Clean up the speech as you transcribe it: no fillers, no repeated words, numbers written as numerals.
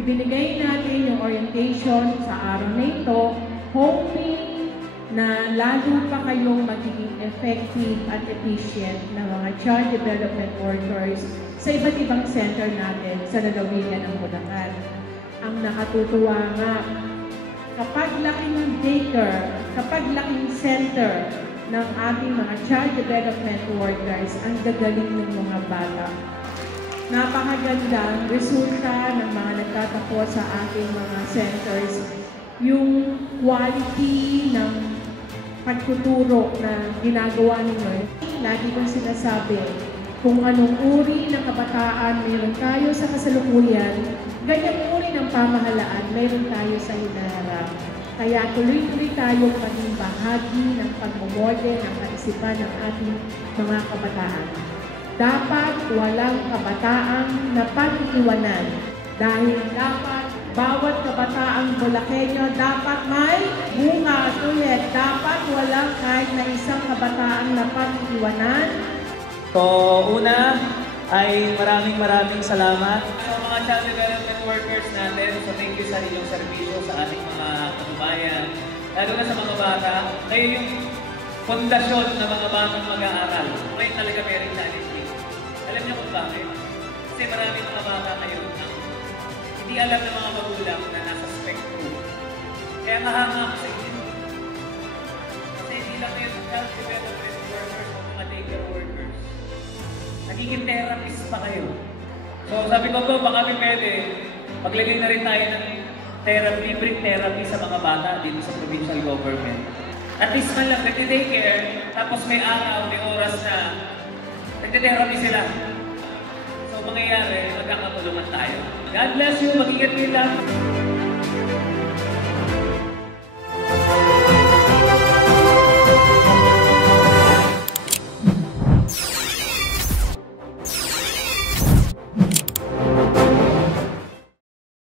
Ibinigay natin yung orientation sa araw na ito, hoping na lalo pa kayong magiging effective at efficient na mga child development workers sa iba't ibang center natin sa lalawigan ng Bulacan. Ang nakatutuwa nga, kapag laking daycare, kapag laking center ng ating mga child development workers, ang gagaling ng mga bata. Napakagandang resulta ng mga nagtatapos sa ating mga centers, yung quality ng pagtuturo na ginagawa ninyo. Lagi kong sinasabi, kung anong uri ng kabataan meron tayo sa kasalukuyan, ganyang uri ng pamahalaan meron tayo sa hinaharap. Kaya tuloy-tuloy tayong maging bahagi ng pagmumodel ng kaisipan ng ating mga kabataan. Dapat walang kabataang napag-iwanan dahil dapat bawat kabataang Bulakenyo dapat may bukas ulit. Dapat walang kahit na isang kabataang napag-iwanan. So, una ay maraming salamat sa mga child development workers natin. So, thank you sa inyong serbisyo sa ating mga kababayan. Lalo na sa mga bata, kayo yung fondasyon ng mga batang mag-aaral. Ngayon talaga very challenging. Alam niyo kung bakit? Kasi maraming mga bata ngayon na hindi alam ng mga magulang na nasa spectrum. Kaya mahanga ako sa inyo. Kasi hindi lang kayo child development workers o mga daycare workers. Nagiging therapist pa kayo. So sabi ko po, baka pwede, maglagay na rin tayo ng libreng therapy sa mga bata dito sa provincial government. At least man lang, nag-daycare, tapos may araw, may oras na nagte-therapy sila. So, mangyayari, magkakatulungan tayo. God bless you, mag-ingat nyo lang.